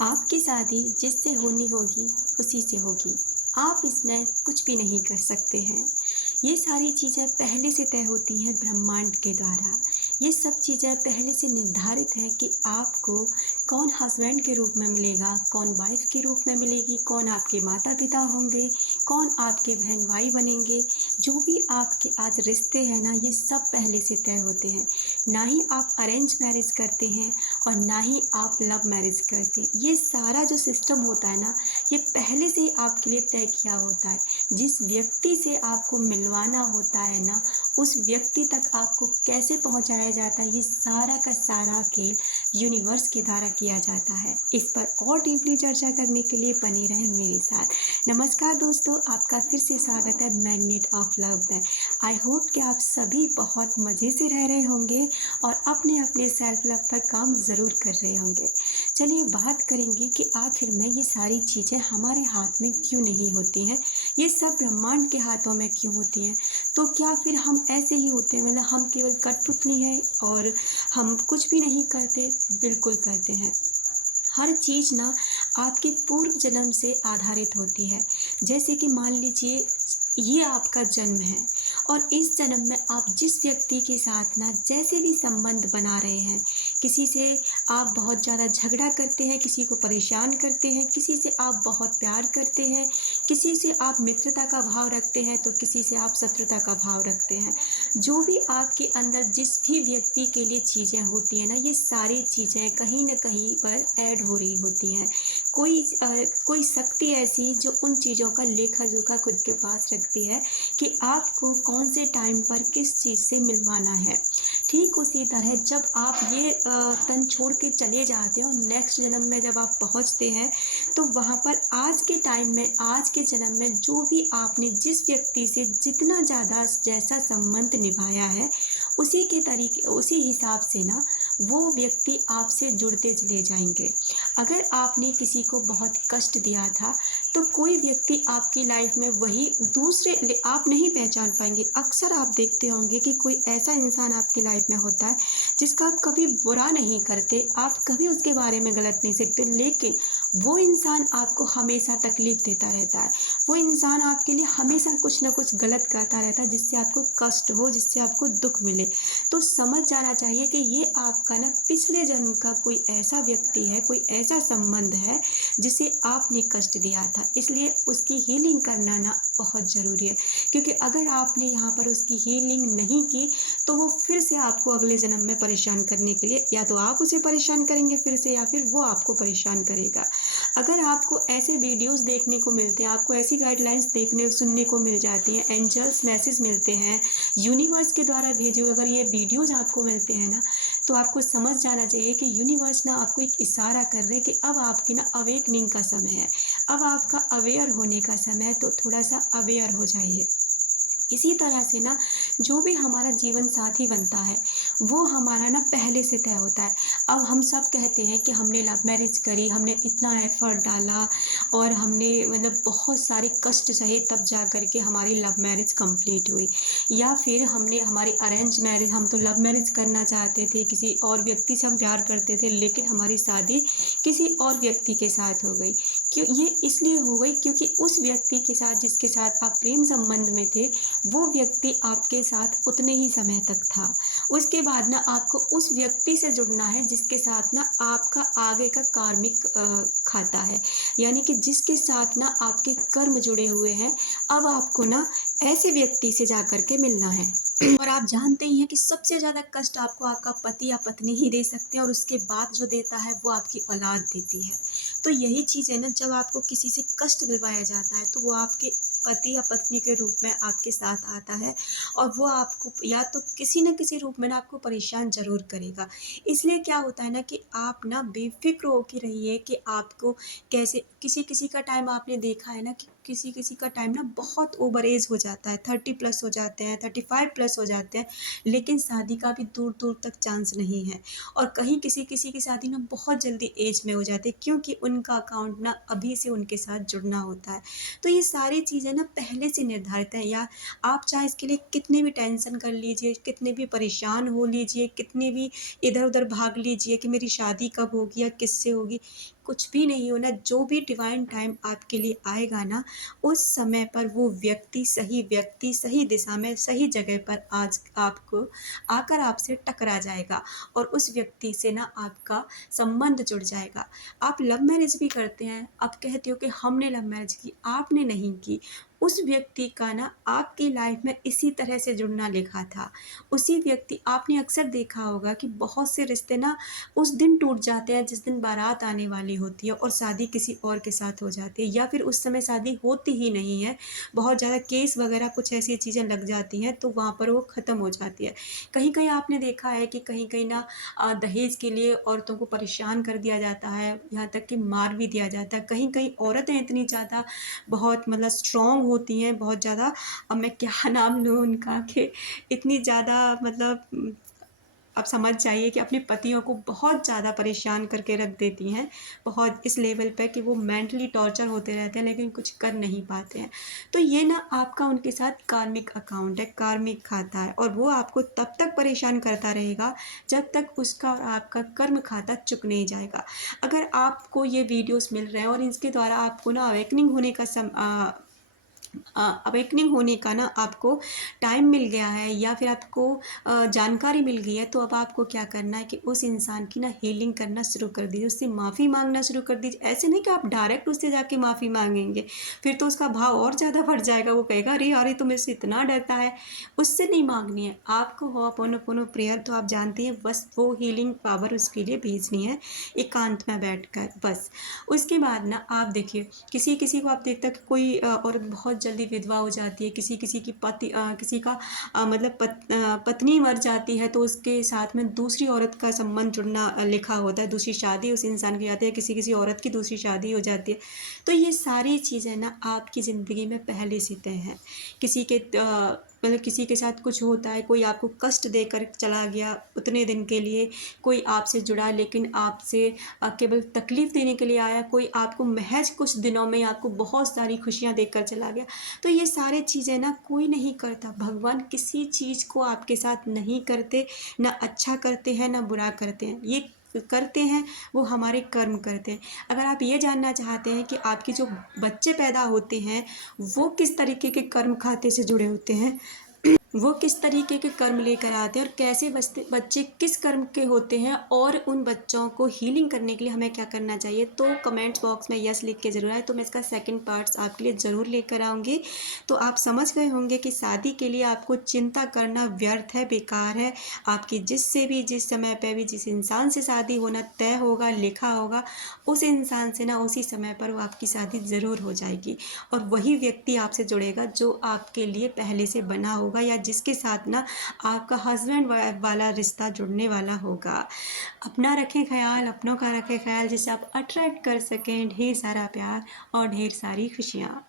आपकी शादी जिससे होनी होगी उसी से होगी। आप इसमें कुछ भी नहीं कर सकते हैं। ये सारी चीज़ें पहले से तय होती हैं ब्रह्मांड के द्वारा। ये सब चीज़ें पहले से निर्धारित है कि आपको कौन हस्बैंड के रूप में मिलेगा, कौन वाइफ़ के रूप में मिलेगी, कौन आपके माता-पिता होंगे, कौन आपके बहन-भाई बनेंगे। जो भी आपके आज रिश्ते हैं ना, ये सब पहले से तय होते हैं। ना ही आप अरेंज मैरिज करते हैं और ना ही आप लव मैरिज करते हैं। ये सारा जो सिस्टम होता है ना, ये पहले से ही आपके लिए तय किया होता है। जिस व्यक्ति से आपको मिलवाना होता है ना, उस व्यक्ति तक आपको कैसे पहुंचाया जाता है, ये सारा का सारा खेल यूनिवर्स के द्वारा किया जाता है। इस पर और डीपली चर्चा करने के लिए बने रहें मेरे साथ। नमस्कार दोस्तों, आपका फिर से स्वागत है मैग्नेट ऑफ लव में। आई होप कि आप सभी बहुत मज़े से रह रहे होंगे और अपने अपने सेल्फ लव पर काम ज़रूर कर रहे होंगे। चलिए बात करेंगे कि आखिर में ये सारी चीज़ें हमारे हाथ में क्यों नहीं होती हैं, ये सब ब्रह्मांड के हाथों में क्यों होती हैं। तो क्या फिर हम ऐसे ही होते हैं, मतलब हम केवल कठपुतली हैं और हम कुछ भी नहीं करते? बिल्कुल करते हैं। हर चीज़ ना आपके पूर्व जन्म से आधारित होती है। जैसे कि मान लीजिए ये आपका जन्म है और इस जन्म में आप जिस व्यक्ति के साथ ना जैसे भी संबंध बना रहे हैं, किसी से आप बहुत ज़्यादा झगड़ा करते हैं, किसी को परेशान करते हैं, किसी से आप बहुत प्यार करते हैं, किसी से आप मित्रता का भाव रखते हैं, तो किसी से आप शत्रुता का भाव रखते हैं। जो भी आपके अंदर जिस भी व्यक्ति के लिए चीज़ें होती हैं ना, ये सारी चीज़ें कहीं न कहीं पर ऐड हो रही होती हैं। कोई शक्ति ऐसी जो उन चीज़ों का लेखा-जोखा खुद के पास रखती है कि आपको कौन से टाइम पर किस चीज़ से मिलवाना है। ठीक उसी तरह जब आप ये तन छोड़ के चले जाते हो, नेक्स्ट जन्म में जब आप पहुँचते हैं, तो वहाँ पर आज के टाइम में, आज के जन्म में जो भी आपने जिस व्यक्ति से जितना ज़्यादा जैसा संबंध निभाया है, उसी हिसाब से ना वो व्यक्ति आपसे जुड़ते चले जाएँगे। अगर आपने किसी को बहुत कष्ट दिया था, तो कोई व्यक्ति आपकी लाइफ में वही आप नहीं पहचान पाएँगे। अक्सर आप देखते होंगे कि कोई ऐसा इंसान आपकी लाइफ में होता है, जिसका आप कभी बुरा नहीं करते, आप कभी उसके बारे में गलत नहीं सीखते, लेकिन वो इंसान आपको हमेशा तकलीफ़ देता रहता है। वो इंसान आपके लिए हमेशा कुछ न कुछ गलत करता रहता है, जिससे आपको कष्ट हो, जिससे आपको दुःख मिले। तो समझ जाना चाहिए कि ये आपका ना पिछले जन्म का कोई ऐसा व्यक्ति है, कोई ऐसा संबंध है, जिसे आपने कष्ट दिया था। इसलिए उसकी हीलिंग करना ना बहुत ज़रूरी है, क्योंकि अगर आपने यहाँ पर उसकी हीलिंग नहीं की, तो वो फिर से आपको अगले जन्म में परेशान करने के लिए, या तो आप उसे परेशान करेंगे फिर से, या फिर वो आपको परेशान करेगा। अगर आपको ऐसे वीडियोज़ देखने को मिलते हैं, आपको ऐसी गाइडलाइंस देखने सुनने को मिल जाती हैं, एंजल्स मैसेज मिलते हैं, यूनिवर्स के द्वारा भेजे हुए अगर ये वीडियोज़ आपको मिलते हैं ना, तो आपको समझ जाना चाहिए कि यूनिवर्स ना आपको एक इशारा कर रहे हैं कि अब आपकी ना अवेकनिंग का समय है। अब आपका अवेयर होने का समय है, तो थोड़ा-सा अवेयर हो जाइए। इसी तरह से ना जो भी हमारा जीवन साथी बनता है, वो हमारा ना पहले से तय होता है। अब हम सब कहते हैं कि हमने लव मैरिज करी, हमने इतना एफ़र्ट डाला और हमने मतलब बहुत सारे कष्ट सहे, तब जा कर के हमारी लव मैरिज कंप्लीट हुई। या फिर हमने हमारी अरेंज मैरिज, हम तो लव मैरिज करना चाहते थे, किसी और व्यक्ति से हम प्यार करते थे, लेकिन हमारी शादी किसी और व्यक्ति के साथ हो गई। क्यों ये इसलिए हो गई, क्योंकि उस व्यक्ति के साथ जिसके साथ आप प्रेम संबंध में थे, वो व्यक्ति आपके साथ उतने ही समय तक था। उसके बाद ना आपको उस व्यक्ति से जुड़ना है जिसके साथ ना आपका आगे का कार्मिक खाता है। यानी कि जिसके साथ ना आपके कर्म जुड़े हुए हैं, अब आपको ना ऐसे व्यक्ति से जा कर के मिलना है। और आप जानते ही हैं कि सबसे ज़्यादा कष्ट आपको आपका पति या पत्नी ही दे सकते हैं, और उसके बाद जो देता है वो आपकी औलाद देती है। तो यही चीज़ है ना, जब आपको किसी से कष्ट दिलवाया जाता है, तो वो आपके पति या पत्नी के रूप में आपके साथ आता है, और वो आपको या तो किसी न किसी रूप में ना आपको परेशान ज़रूर करेगा। इसलिए क्या होता है ना कि आप ना बेफ़िक्र होके रहिए कि आपको कैसे, किसी-किसी का टाइम आपने देखा है ना कि किसी-किसी का टाइम ना बहुत ओवर एज हो जाता है, 30 प्लस हो जाते हैं, 35 प्लस हो जाते हैं, लेकिन शादी का भी दूर-दूर तक चांस नहीं है। और कहीं किसी-किसी की शादी ना बहुत जल्दी एज में हो जाती है, क्योंकि उनका अकाउंट ना अभी से उनके साथ जुड़ना होता है। तो ये सारी चीज़ें ना पहले से निर्धारित हैं, या आप चाहे इसके लिए कितनी भी टेंशन कर लीजिए, कितने भी परेशान हो लीजिए, कितने भी इधर-उधर भाग लीजिए कि मेरी शादी कब होगी या किससे होगी, कुछ भी नहीं होना, जो भी डिवाइन टाइम आपके लिए आएगा ना, उस समय पर वो व्यक्ति सही दिशा में सही जगह पर आज आपको आकर आपसे टकरा जाएगा और उस व्यक्ति से ना आपका संबंध जुड़ जाएगा। आप लव मैरिज भी करते हैं, आप कहते हो कि हमने लव मैरिज की, आपने नहीं की। उस व्यक्ति का ना आपकी लाइफ में इसी तरह से जुड़ना लिखा था। उसी व्यक्ति, आपने अक्सर देखा होगा कि बहुत से रिश्ते ना उस दिन टूट जाते हैं जिस दिन बारात आने वाली होती है और शादी किसी और के साथ हो जाती है, या फिर उस समय शादी होती ही नहीं है, बहुत ज़्यादा केस वगैरह कुछ ऐसी चीज़ें लग जाती हैं तो वहाँ पर वो ख़त्म हो जाती है। कहीं कहीं आपने देखा है कि कहीं कहीं ना दहेज के लिए औरतों को परेशान कर दिया जाता है, यहाँ तक कि मार भी दिया जाता है। कहीं कहीं औरतें इतनी ज़्यादा बहुत मतलब स्ट्रॉन्ग होती हैं, बहुत ज़्यादा, अब मैं क्या नाम लूँ उनका, कि इतनी ज़्यादा मतलब आप समझ जाइए कि अपने पतियों को बहुत ज़्यादा परेशान करके रख देती हैं, बहुत इस लेवल पे कि वो मेंटली टॉर्चर होते रहते हैं लेकिन कुछ कर नहीं पाते हैं। तो ये ना आपका उनके साथ कार्मिक अकाउंट है, कार्मिक खाता है, और वो आपको तब तक परेशान करता रहेगा जब तक उसका और आपका कर्म खाता चुक नहीं जाएगा। अगर आपको ये वीडियोस मिल रहे हैं और इसके द्वारा आपको ना अवेकनिंग होने का ना आपको टाइम मिल गया है, या फिर आपको जानकारी मिल गई है, तो अब आपको क्या करना है कि उस इंसान की ना हीलिंग करना शुरू कर दीजिए, उससे माफ़ी मांगना शुरू कर दीजिए। ऐसे नहीं कि आप डायरेक्ट उससे जाके माफ़ी मांगेंगे, फिर तो उसका भाव और ज़्यादा बढ़ जाएगा, वो कहेगा अरे यार ये तो मेरे से इतना डरता है। उससे नहीं मांगनी है आपको, होअपोनोपोनो प्रेयर तो आप जानती हैं, बस वो हीलिंग पावर उसके लिए भेजनी है एकांत में बैठकर बस। उसके बाद ना आप देखिए, किसी किसी को आप देखते हैं कि कोई औरत बहुत जल्दी विधवा हो जाती है, किसी किसी की किसी का मतलब पत्नी मर जाती है तो उसके साथ में दूसरी औरत का संबंध जुड़ना लिखा होता है, दूसरी शादी उस इंसान की जाती है, किसी किसी औरत की दूसरी शादी हो जाती है। तो ये सारी चीज़ें ना आपकी ज़िंदगी में पहले से तय हैं। किसी के मतलब किसी के साथ कुछ होता है, कोई आपको कष्ट देकर चला गया उतने दिन के लिए, कोई आपसे जुड़ा लेकिन आपसे केवल तकलीफ़ देने के लिए आया, कोई आपको महज कुछ दिनों में आपको बहुत सारी खुशियाँ देकर चला गया। तो ये सारी चीज़ें ना कोई नहीं करता, भगवान किसी चीज़ को आपके साथ नहीं करते, ना अच्छा करते हैं ना बुरा करते हैं, ये करते हैं वो हमारे कर्म करते हैं। अगर आप ये जानना चाहते हैं कि आपके जो बच्चे पैदा होते हैं वो किस तरीके के कर्म खाते से जुड़े होते हैं, वो किस तरीके के कर्म लेकर आते हैं और कैसे बच्चे किस कर्म के होते हैं, और उन बच्चों को हीलिंग करने के लिए हमें क्या करना चाहिए, तो कमेंट्स बॉक्स में यस लिख के ज़रूर आए, तो मैं इसका सेकंड पार्ट्स आपके लिए ज़रूर लेकर आऊँगी। तो आप समझ गए होंगे कि शादी के लिए आपको चिंता करना व्यर्थ है, बेकार है। आपकी जिससे भी जिस समय पर भी जिस इंसान से शादी होना तय होगा, लिखा होगा, उस इंसान से ना उसी समय पर वो आपकी शादी ज़रूर हो जाएगी, और वही व्यक्ति आपसे जुड़ेगा जो आपके लिए पहले से बना होगा, या जिसके साथ ना आपका हस्बैंड वाइफ वाला रिश्ता जुड़ने वाला होगा। अपना रखें ख्याल, अपनों का रखें ख्याल, जिससे आप अट्रैक्ट कर सकें ढेर सारा प्यार और ढेर सारी खुशियाँ।